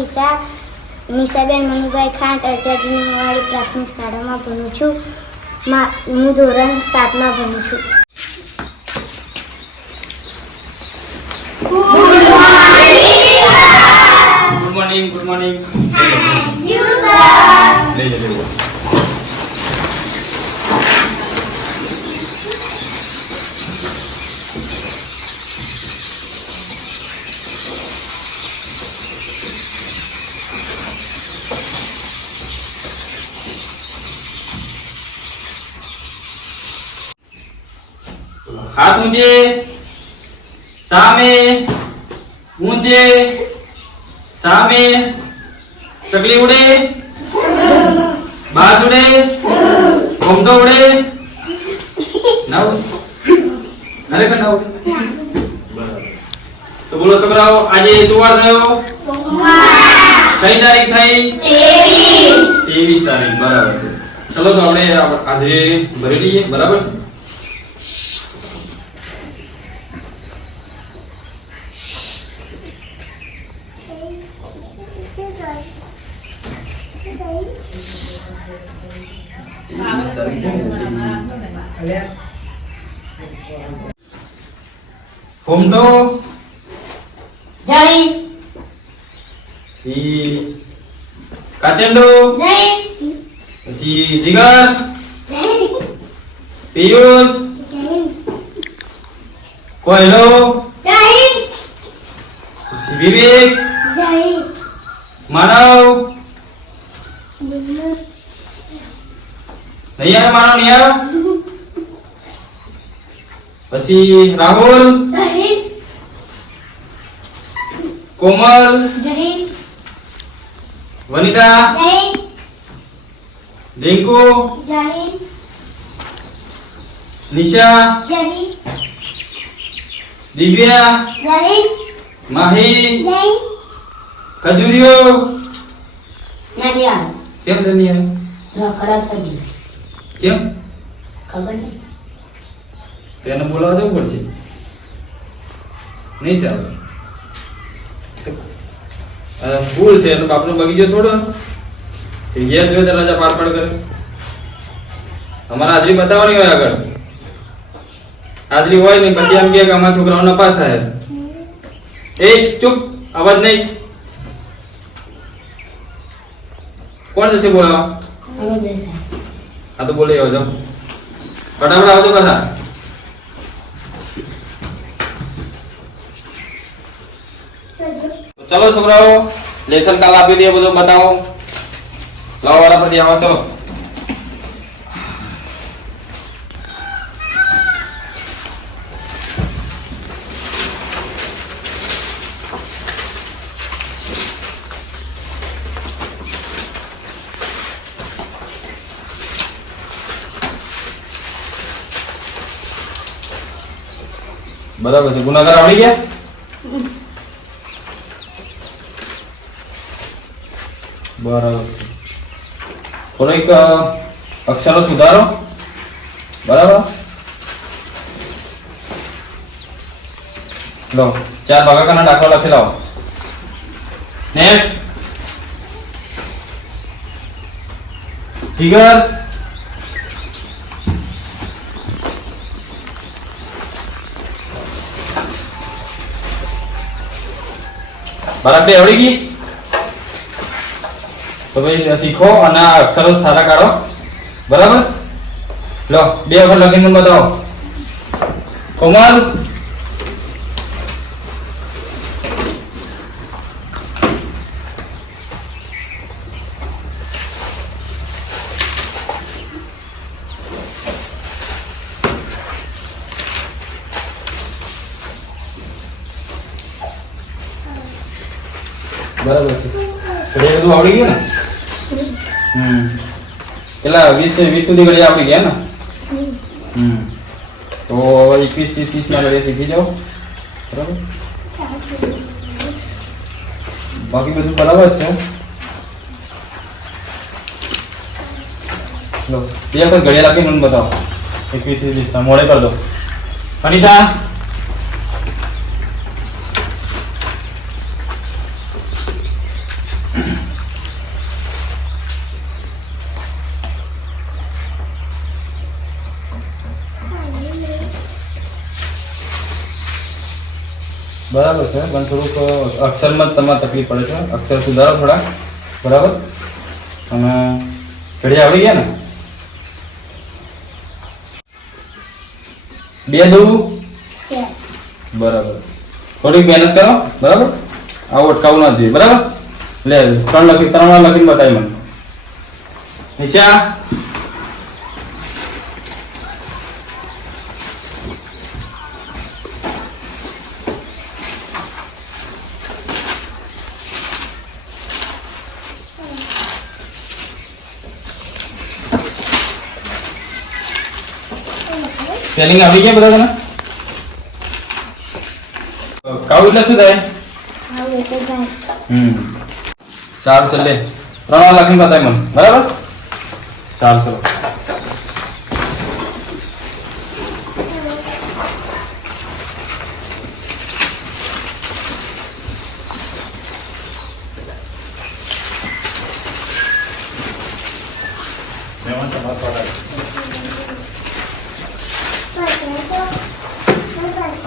નિશાબેન મનુભાઈ ખાંટ અર્જાજીવાળી પ્રાથમિક શાળામાં ભણું છું. હું ધોરણ 7માં ભણું છું. Good morning. Thank you, sir. हाथ ऊंचे, सामे, ऊंचे, सामे, चकली उड़े, बाज उड़े, घूमटो उड़े, ना उड़े, नरेकर ना उड़े. तो बोलो छोकराओ, आज शुक्रवार थयो, कई तारीख थई? 23 तारीख. बराबर है. चलो तो આપણે આજે ભરી લઈએ. બરાબર છે. घूमटो જય सी काचंडो જય सी जिगर જય पीयूष कोयलो જય सी विवेक જય मानव नहीं आया. मानव नहीं आया. पसी राहुल જય कोमल જય वनिता જય रिंकू જય निशा જય दिव्या જય माही જય खजूरियो નથી આવે કેમ नहीं आया? ખરાબ સગી કેમ? ખબર નહીં તેને બોલાવા જવું પડશે. નહીં ચાલે. સ્કૂલ છે તો બાપનો બગીચો થોડો ઘેર જોઈ તો રજા પાડ કરે. અમારે હાજરી બતાવવાની હોય આગળ. હાજરી હોય ને પછી એમ કે અમારા છોકરાઓ નપાસ થાય. એ ચૂપ, અવાજ નહીં. કોણ જશે બોલાવા? હા તો બોલે આવજો. ફટાફટ આવજો પાછા. चलो छोकराओ लेसन काल आपी दिए બધું बताओ. लाओ वाला पर आओ. चलो बराबर છે. ગુનાકાર આવડી ગયા? બરાબર. થોડીક અક્ષરો સુધારો. બરાબર. લો 4 ભાગાકારના દાખલા લખી લાવો. નેક્સ્ટ જીગર બરાબર આવડી ગઈ. તો ભાઈ શીખો અને અક્ષરો સારા કાઢો. બરાબર. લો 2 વખત લખીને બતાવો. કોમલ બરાબર છે. ઘડિયા બધું આવડી ગયું ને? કેટલા 20 સુધી ઘડિયા આવડી ગયા ને? તો 21 થી 30 ના ઘડિયા શીખી જાઓ. બરાબર. બાકી બધું બરાબર છે. લો 2 વખત ઘડિયા લખીને મને બતાવો. 21 થી 30 ના મોડે કર દો. અનિતા બરાબર છે પણ થોડુંક અક્ષરમાં તમારે તકલીફ પડે છે, અક્ષર સુધારો થોડા, બરાબર. અને ઘડી આવડી ગયા ને? 2 દઉં બરાબર. થોડીક મહેનત કરો, બરાબર. આવું અટકાવવું ના જોઈએ, બરાબર. લે 3 વાર લખીને બતાવી મને. નિશા સ્પેલિંગ આવી ગયા બધા તને? કાવ એટલે શું થાય? સારું ચાલ લે 3 વાર લખીને બતાવી મને, બરાબર. સારું ચલો.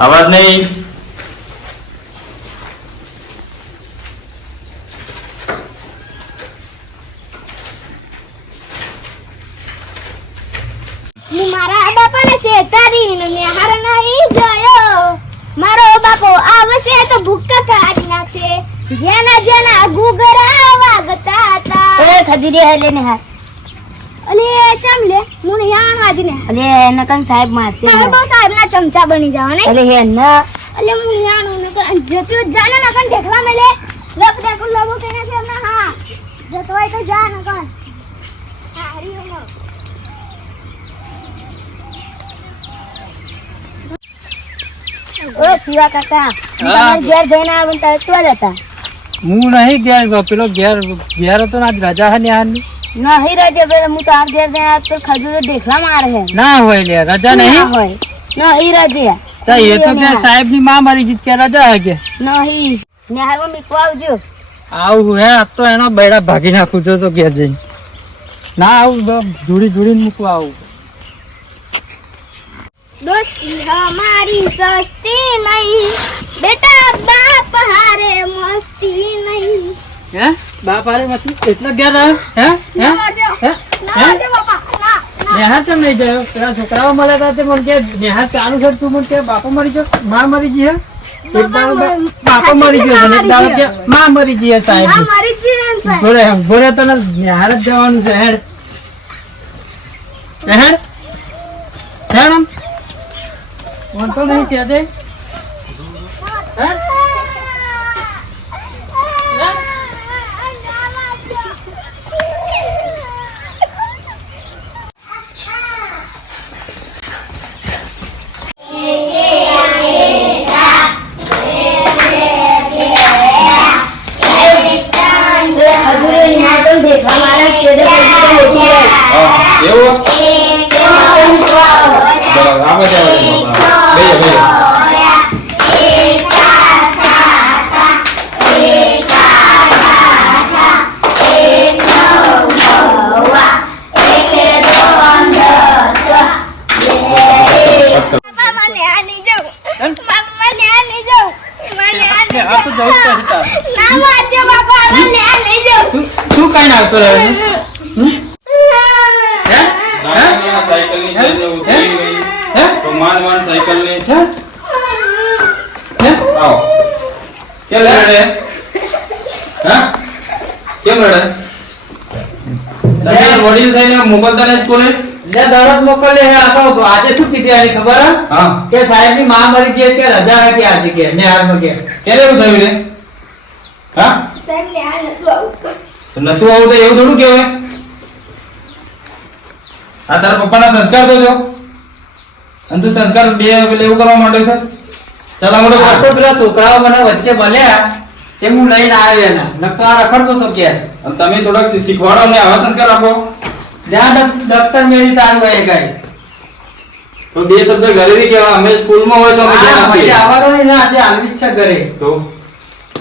आवाज नहीं. મારા બાપાને શેતારી નિહાર નહીં જોયો, મારો બાપો આવશે તો ભૂક્કા કાઢી નાખશે, જેના જેના ગુગરા વાગતા હતા. એ ખજૂરી હે લે નિહાર. અલે ચમ લે હું નિહાર વાજીને. અલે નકન સાહેબ મારશે. મારા બહુ સાહેબના ચમચા બની જાવ ને. અલે હે ન. અલે હું નિહાર નકન જતો જાને નકન ઢેકલા મેલે. લપ ઢેકલ લબો કેને છે ના. હા જતો હોય તો જા નકન. હારી હો. ઓ શિવા કાકા તમે ઘેર જઈને આવો તો ક્યાં જતા? હું નહીં ગયા, પેલો ઘેર હતો ને આજ રજા હે ન્યાની. નહીં રજે પેલા હું તો આ ઘેર જઈને આજ તો ખજૂર દેખલા મારે હે. ના હોય લે રજા નહીં હોય. નહીં રજે તો એ તો કે સાહેબ ની માં મરી ગઈ કે રજા હે કે નહીં. નિહારમાં મીકવા આવજો. આવું હે આ તો એનો બેડા ભાગી નાખું છો તો ઘેર જઈને. ના આવું જોડી મૂકવા આવું. दोस्ती हमारी सस्ती नहीं बेटा, बाप हारे मस्ती नहीं. હે બાપ આરે મતલબ એટલા ઘેર હે હે નેહાર કેમ નહીં ગયો? પેલા છોકરાઓ મળે હતા તે મને કે નેહાર ચાલુ છે, તું મને કે બાપો મરી ગયો, માં મરી ગઈ હે. એક દાડો બાપો મરી ગયો અને એક દાડો કે માં મરી ગઈ હે. સાહેબ ભોરે તને નેહાર જ જવાનું છે. હેડ હેડ હેડ વાંધો નહીં કે દે. તું કઈ ના આવતો રહે साइकिल नहीं चलने उतरी गई तो मान साइकिल ने आओ क्या लड़ रहे हाँ क्या लड़ रहे वडील થઈને મોકલતા સ્કૂલે લે દરરોજ મોકલે હે. આ તો આજે શું કીધી આની ખબર હે? હા કે સાહેબ ની માં મરી ગઈ કે રજા હતી આજે કે નેહાર માં કે કેલે એવું થયું રે? હા સાહેબ ને આ નતું આવતું. નતું આવું તો એવું થોડું કહેવાય. આ તારા પપ્પાના સંસ્કાર તો જો અને તું સંસ્કાર બે પેલે એવું કરવા માંડે છે. ચાલ મોટો આ તો પેલા છોકરાઓ મને વચ્ચે મળ્યા તે હું લઈને આવ્યો એના નકર આ રખડતો તો કે અને તમે થોડાક શીખવાડો ને આવા સંસ્કાર આપો. જ્યાં દફતર મેળી ચાલુ હોય કઈ તો બે શબ્દ ઘરે બી કહેવા. અમે સ્કૂલમાં હોય તો અમે ધ્યાન આપીએ. આવવાનો નહીં ને આજે આવી ઈચ્છા કરે તો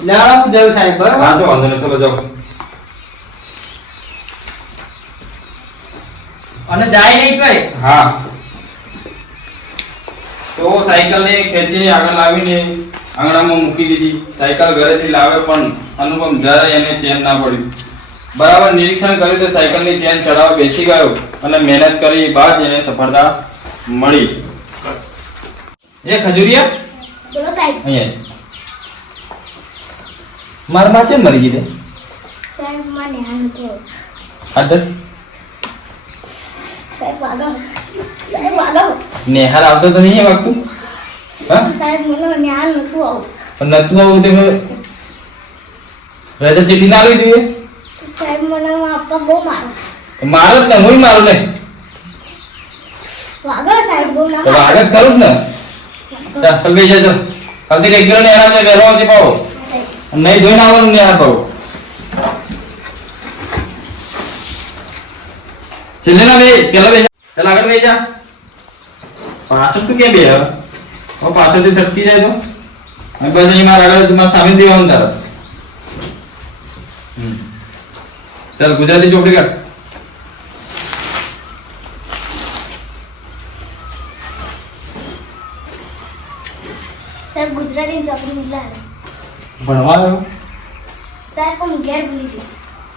લેવડા હું જઉં સાહેબ બરાબર. હા જો વાંધો નહીં ચલો જાઓ. અને જાય નહીં કઈ હા તો સાયકલ ને ખેંચીને આગળ લાવીને આંગણામાં મૂકી દીધી. સાયકલ ઘરેથી લાવે પણ અનુપમ જરાય એને ચેન ના પડ્યું. બરાબર નિરીક્ષણ કર્યું તો સાયકલની ચેન ચડાવવા બેસી ગયો અને મહેનત કરી બાદ એને સફળતા મળી. એ ખજૂરિયા બોલો સાહેબ. અહીંયા મારમાં ચેન મરી ગઈ તે સાહેબ મને હાલ થયો. આદર સાહેબ વાગો. સાહેબ વાગો. નેહાર આવતો તો નહીં વાગતું હા સાહેબ મને ન્યાલ નતું આવું. પણ નતું આવું તે રજા ચીઠી ના આવી જોઈએ. સાહેબ મને આપવા બહુ મારો. મારો જ ને હું મારું ને વાગો સાહેબ બહુ તો ના આગળ કરું જ ને ચાલ બે જજો કાલથી રેગ્યુલર નેહાર ને વહેલો આવતી પાવો નહીં ધોઈને આવવાનું નેહાર પાવો છેલ્લે ના બે પેલા બે ચાલ આગળ બે જા પાછળ તું ક્યાં બે હવે પાછળથી છટકી જાય તો અને પછી અહીં મારા આગળ તમારા સામે દેવાનું તારે ચાલ ગુજરાતી ચોપડી કાઢ સાહેબ ગુજરાતી ચોપડી મિલા ભણવા આવ્યો સાહેબ પણ ઘેર ભૂલી ગઈ.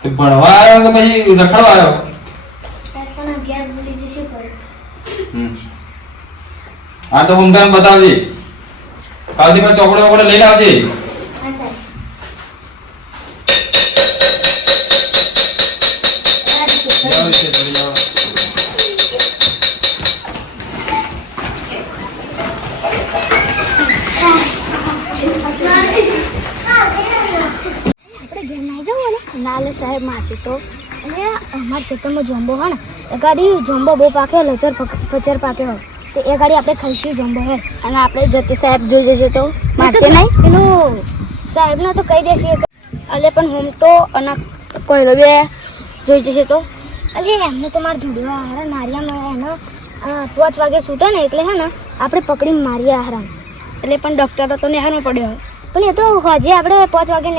તો ભણવા આવ્યો કે પછી રખડવા આવ્યો સાહેબ પણ ઘેર ભૂલી ગઈ શું કરું. આ તો ઊંધાન બતાવજે કાલથી પણ ચોપડે વપડે લઈને આવજે હા સાહેબ. આપણે ઘેર નાઈ જવું ને નાલે સાહેબ માસી તો અને અમારા ખેતરમાં જમ્બો હોય ને એ ગાડી જમ્બો બહુ પાકે લચર પચર પાકે હોય તો એ ગાડી આપણે ખાઈશું જમ્બો હે અને આપણે જતી સાહેબ જોઈ જશે તો મારશે નહીં એનું સાહેબને તો કહી દેશે અલે પણ હોમ તો અને કોયલો બે જોઈ જશે તો અલે એમને તો મારે જોડવા હારા નારિયામાં એનો 5 વાગે છૂટે ને એટલે હે ને આપણે પકડીને મારીએ હારા એટલે પણ ડૉક્ટર તો નેહારમાં પડ્યો હોય પણ એ તો હજી આપણે 5 વાગે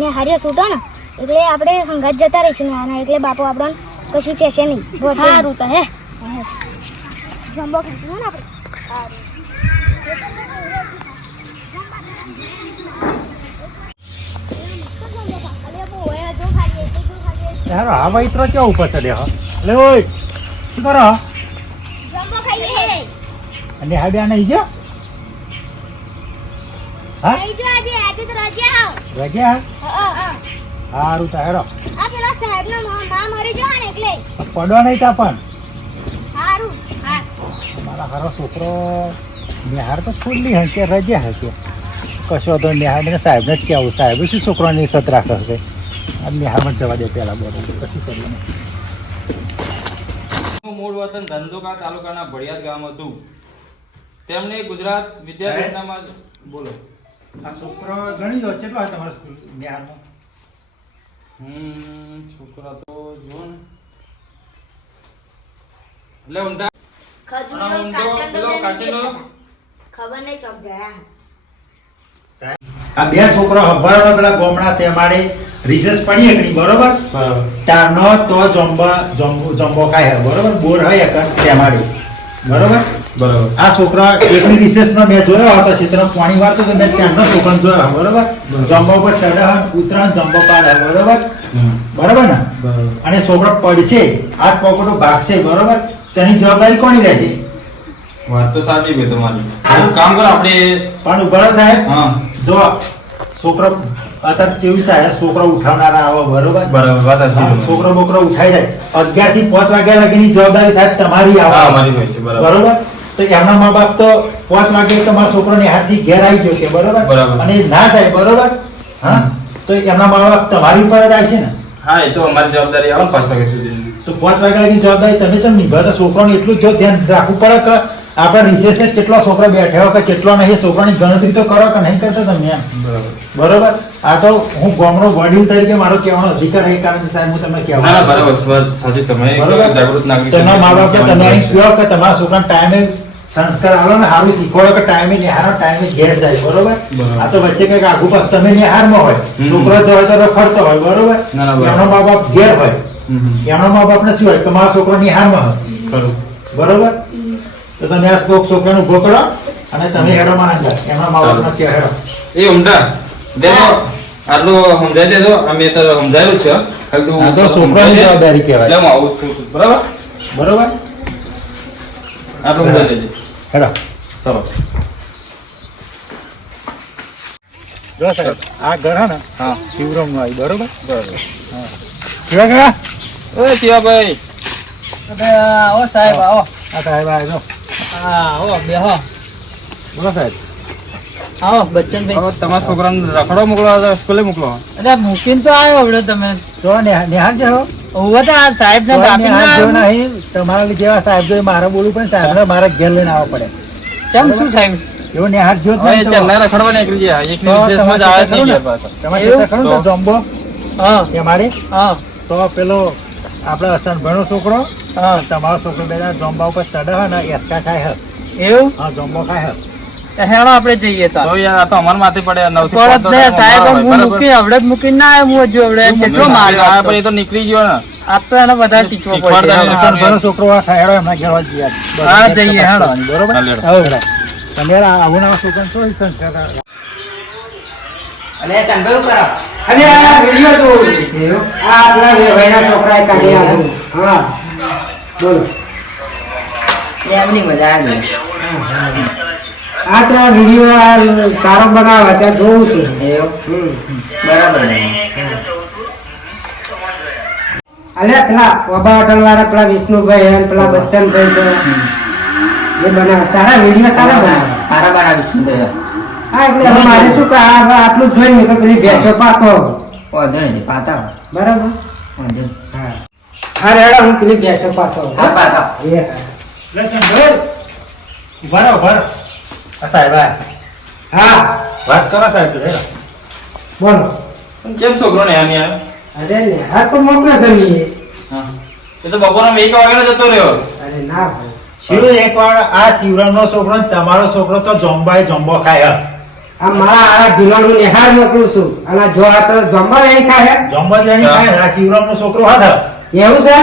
નેહારીએ છૂટો ને એટલે આપણે હંગાત જતા રહીશું નેહાના એટલે બાપુ આપણને કશું કહેશે નહીં સારું તો હે જમ્બો ખાઈશું ને આપણે યાર આ વૈત્ર ક્યાં ઉપર ચડ્યા હો લે ઓય શું કરો જમ્બો ખાઈએ અને હા બે નહીં ગયો હા ખાઈ જો આજે તો રજા રગ્યા હા સારું તો હેરો આ પેલા સાહેબનો નામ મરી જવા ને એટલે પડવા નહીં તા પણ સારું હા મારા હારો છોકરો નિહાર તો ખુલ્લી હે કે રજા હે કે કશો તો નિહાર મને સાહેબને જ કહેવું સાહેબ શું છોકરાની સત રાખે છે આ નિહારમાં જવા દે પહેલાં બોલો પછી કરવું મૂળ વતન ધંધોકા તાલુકાના ભડિયાદ ગામ હતું. તેમણે ગુજરાત વિદ્યાપીઠમાં બોલો આ છોકરો ઘણી જ કેટલો હોય તમારા સ્કૂલ નિહારમાં છોકરા તો જો ને એટલે ઊંધા ખબર નહીં ચોક જાય આ બે છોકરો હવારમાં પેલા ગોમડા છે અમારે રિસર્ચ પડી એકની બરોબર તારનો તો જમ્બો ખાય બરોબર બોર હોય એક અમારે બરોબર બરાબર આ છોકરા એકની રિસર્ચ નો મેં જોયો હતો ક્ષેત્રમાં પાણી વાળતો તો મેં ત્યાંનો છોકરાને જોયો બરોબર જમ્બો પર ચડે ઉતરાણ જમ્બો પાડે બરોબર બરોબર ને અને છોકરો પડશે હાથ પકડો ભાગશે બરોબર તેની જવાબદારી કોની રહેશે વાત તો સાચી છે તમારી. કામ કરો આપણે પણ ઉભા સાહેબ હા જો છોકરો અત્યારે કેવું થાય છોકરો ઉઠાવનારા આવો બરોબર બરાબર વાત સાચી છે. છોકરો બોકરો ઉઠાઈ જાય 11 થી 5 વાગ્યા લગીની જવાબદારી સાહેબ તમારી હા આવે મારી હોય છે બરાબર બરોબર તો એમના મા બાપ તો 5 વાગે તમારા છોકરાને હાથથી ઘેર આવી ગયો છે બરોબર બરાબર. અને ના થાય બરોબર હા તો એમના મા બાપ તમારી ઉપર જ આવે છે ને હા એ તો અમારી જવાબદારી આવે 5 વાગ્યા સુધી. તો 5 વાગ્યાની જવાબદારી તમે તો નિભાવતા છોકરાને એટલું જ જો ધ્યાન રાખવું પડે કે આપણે રિસેસે કેટલો છોકરો બેઠા હોય કે કેટલો નહીં છોકરાની ગણતરી તો કરો કે નહીં કરતો તમે એમ બરાબર બરોબર આ તો હું ગામનો વડીલ તરીકે મારો કહેવાનો અધિકાર એ કારણ સાહેબ હું તમને ના કહેવા ના બરાબર વાત સાચી. તમે બરોબર જાગૃત નાગરિક તમારા મા બાપ તમે અહીં કહો કે તમારા છોકરાને ટાઈમે સંસ્કાર આવો ને સારું શીખવાડો કે ટાઈમે નિહારો ટાઈમે ઘેર જાય બરોબર બરાબર. આ તો વચ્ચે કંઈક આગુ પાછું તમે નિહારમાં હોય છોકરો જો હોય તો રખડતો હોય બરોબર ના, ના, બરાબર. એમનો મા બાપ ઘેર હોય એમનો મા બાપ ને શું હોય તમારા છોકરો નિહારમાં હોય ખરું બરોબર તો તમે આ છોકરાને ઉભો કરો અને તમે હેડો માં અંદર એમના મા બાપને કહો હેડો એ ઉમટા દેખો આટલું સમજાઈ દેજો અમે તો સમજાયેલું છે ખાલી તું આ તો છોકરાની જવાબદારી કહેવાય. એટલે હું આવું છું બરાબર બરોબર આટલું સમજાઈ દેજે હેડો ચલો જો સાહેબ આ ઘર હે ને હા શિવરામનું આવ્યું બરોબર બરાબર કેવા કેવા ઓય શિવાભાઈ આવો સાહેબ આવો. આ સાહેબ આવ્યો હા આવો બેહો. બોલો સાહેબ આવો બચ્ચનભાઈ. હવે તમારા છોકરાને રખડો મોકલો સ્કૂલે મોકલો અરે મૂકીને તો આવ્યો હવે તમે. તો નિહાલ છે હો હવે તો આ સાહેબ ને કાપી નિહાલ જો ના નહીં તમારા જેવા સાહેબ જો મારે બોલવું પણ સાહેબ મારે ઘેર લઈને આવવા પડે કેમ શું સાહેબ? એવો નિહાલ જો જ હવે નહીં તો ચેન્નઈ રખડવા નીકળી ગયા એક તો દિવસમાં જ આવે તમારે છે પાછા તમારે એવું? ખરું ને જમ્બો હા એ મારી હા તો પેલો આપણે હસનભાઈનો છોકરો હા. તમારો છોકરો બેના જમ્બા ઉપર ચડે હે ને એસકા ખાય હે એવું? હા જમ્બો ખાય હે હેડો આપણે જઈએ તો. તો યાર આ તો અમાર માથે પડે 9 થી પરત 5 ને સાહેબ હું મૂકી હવડે જ મૂકીને ના આવ્યો હું હજુ હવડે કેટલો માર આ પછી તો નીકળી ગયો ને આ તો એને બધા ટીચવા શીખવાડતા પડશે. નહીં. હસનભાઈનો છોકરો આ ખાય હેડો એમના ઘેર જ જઈએ હા, જઈએ, હેડો. બરોબર હા, લેડો. હેડો. તમે આવું ના છોકરા તો સંસ્કાર અલે સંભવ કરો. અને આ વિડિયો જોઉં છું. આ આપણા વેવાઈના છોકરાએ કાઢી આવ્યું. હા બોલો. એમની મજા આવી. આ તો આ વિડિયો આ સારો બનાવે ત્યાં જોઉં છું. એવું બરાબર ને. અલે પેલા ઓબા હોટલ વાળા પેલા વિષ્ણુભાઈ અને પેલા બચ્ચનભાઈ છે એ બનાવે સારા વિડિયો સારા બનાવે. સારા બનાવી સુંદર. હા એટલે હવે મારે શું કે આ આટલું જોઈને મેં તો પેલી ભેંસો પાતો વાંધો નથી પાતા બરાબર. વાંધો નહીં. હા હા રેડા હું પેલી ભેંસો પાતો. હા પાતા. એ ઉભા રહો આ સાહેબ આ હા વાત કરો સાહેબ જોડે હેડો. બોલો. કેમ છોકરો ને આની આવે અરે ને હા તો મોકલો સર હા એ તો બપોરના 1 વાગે જતો રહ્યો અરે ના ભાઈ શિવ એકવાર આ શિવરામનો છોકરો ને તમારો છોકરો તો જમ્બાએ જમ્બો ખાય હે. આ મારા આરા ભીલોનું નિહાર મોકલું છું અને જો આ તો જમવા નહીં ખાય જમ્બો જ એની ખાય ને આ શિવરામનો છોકરો હાથ એવું છે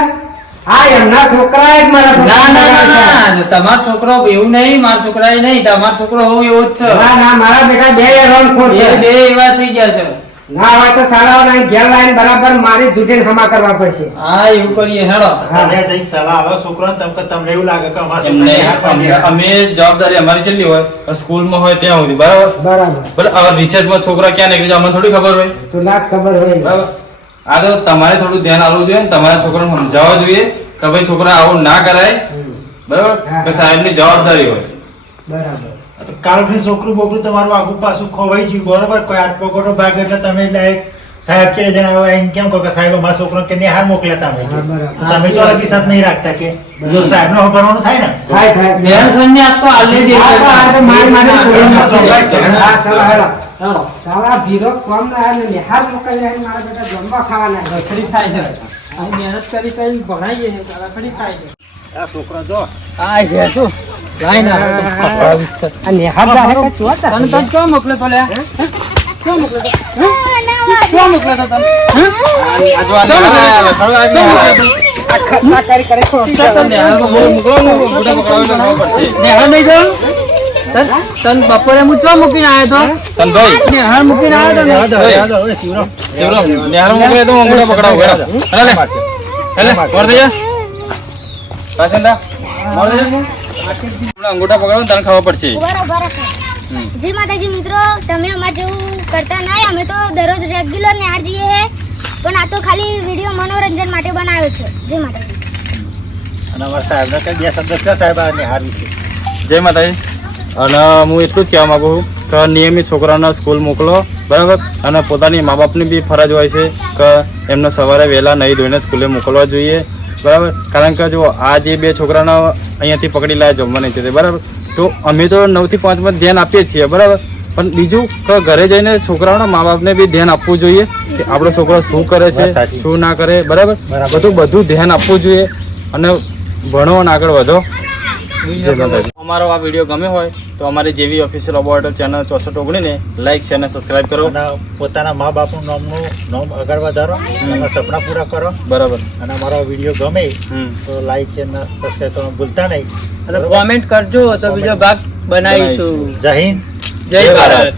આ એમના છોકરા જ મારા ના છોકરા ના છે. ના તમારો છોકરો એવું નહીં મારો છોકરા નહીં તમારો છોકરો હું એવો જ છે. ના ના મારા બેટા બે રોન ખોર છે એ બે એવા થઈ ગયા છે. ના હોય તો સારા નહીં ઘેર લાઈન બરાબર મારી જૂઠીને હમા કરવા પડશે. હા એવું કરીએ હેડો. તમે જઈને સલાહ આલો છોકરાને તમને એવું લાગે કે અમારા એમને છોકરાને હાથ પાડી અમે- અમે જવાબદારી અમારી છેલ્લી હોય સ્કૂલમાં હોય ત્યાં સુધી બરાબર બરાબર ભલે હવે રિસર્ચમાં છોકરા ક્યાં નીકળી જાય અમને થોડી ખબર હોય તો ના જ ખબર હોય ને. બરાબર આ તો તમારે થોડું ધ્યાન આપવું જોઈએ ને તમારા છોકરાને સમજાવવા જોઈએ કે ભાઈ છોકરા આવું ના કરાય બરાબર કે સાહેબની જવાબદારી હોય બરાબર તો કાલથી છોકરું બોકરું તમારું આગુ પાછું ખોવાઈ ગયું બરોબર કોઈ હાથ પકડો ભાગ એટલે તમે ડાયરેક્ટ સાહેબ કે જણાવો એમ કેમ કહો કે સાહેબ અમારા છોકરો કે નિહાર મોકલ્યા તમે હા, બરાબર. તો તમે તો લગી સાથ નહીં રાખતા કે જો સાહેબને ભરવાનું થાય ને થાય થાય બેન ને આપતો આલે દે હા, તો આ તો મારી મારી ગોળી નાખી દે. હા, ચાલો. હા, ચાલો, હેડો. હેડો. સાલા ભીરો કોમ ના આવે ને નિહાર મોકલ્યા છે મારા બેટા જમવા ખાવાના છે. રખડી થાય છે. અહીં મહેનત કરી કરી ભણાઈએ છે રખડી થાય છે. આ છોકરો જો આ ગયા છું. લાઈ ના હવે તો ખવડાવી જ છે. આ નિહાર જાહે કે ચોથા? તને તને ક્યાં મોકલ્યો તો લે? હે? ક્યાં મોકલ્યો તો? હે? ક્યાં મોકલ્યો તો તને? હે? આ જો આ નિહાળ રખડવા આવ્યા. આ કરી કરી ખોટું તો તને નિહાળમાં બહુ મોકલો ને, મોટા પકડાવે તો ખબર પડશે. નિહાળ નહીં જવાનું? તને બપોરે હું ચો મૂકીને આવ્યો તો તનભાઈ નિહાળ મૂકીને આવ્યો તો ને? યાદ આવે, યાદ આવે, શિવરામ. શિવરામ નિહાળ મોકલે તો અંગૂઠા પકડાવું હેડો. હેલે વળ દે પાછળ લા વળ દે હમણાં અંગૂઠા પકડાવું ને તને ખબર પડશે બરાબર છે. હમ. જી માતાજી મિત્રો, તમે અમારે જેવું કરતા નહીં. અમે તો દરરોજ રેગ્યુલર નિહાળ જઈએ છે, પણ આ તો ખાલી વિડીયો મનોરંજન માટે બનાવ્યો છે. જી માતાજી. અને અમારા સાહેબને કઈ બે શબ્દ કહો સાહેબ આ નિહાર વિશે. જય માતાજી અને હું એટલું જ કહેવા માંગુ છું કે નિયમિત છોકરાને સ્કૂલ મોકલો બરાબર અને પોતાની મા બાપની બી ફરજ હોય છે કે એમને સવારે વહેલા નહીં ધોઈને સ્કૂલે મોકલવા જોઈએ બરાબર કારણ કે જો આ જે બે છોકરાને અહીંયાથી પકડી લાયા જમવાની છે તે બરાબર તો અમે તો 9 થી 5 માં ધ્યાન આપીએ છીએ બરાબર પણ બીજું કે ઘરે જઈને છોકરાઓના મા બાપને બી ધ્યાન આપવું જોઈએ કે આપણો છોકરો શું કરે વાત છે સાચી. શું ના કરે બરાબર બધું ધ્યાન આપવું જોઈએ અને ભણો અને આગળ વધો. જય માતાજી. અમારો આ વિડીયો ગમે હોય તો અમારી જેવી ઓફિશિયલ અબોર્ડ ચેનલ 6419 ને લાઈક શેર અને સબસ્ક્રાઇબ કરો અને પોતાના મા બાપનું નામ આગળ વધારો અને સપના પૂરા કરો બરાબર અને અમારો વિડીયો ગમે હમ તો લાઈક છે અને સબસ્ક્રાઇબ કરવાનું ભૂલતા નહીં અને કોમેન્ટ કરજો તો બીજો ભાગ બનાવીશું. જય હિન્દ જય ભારત.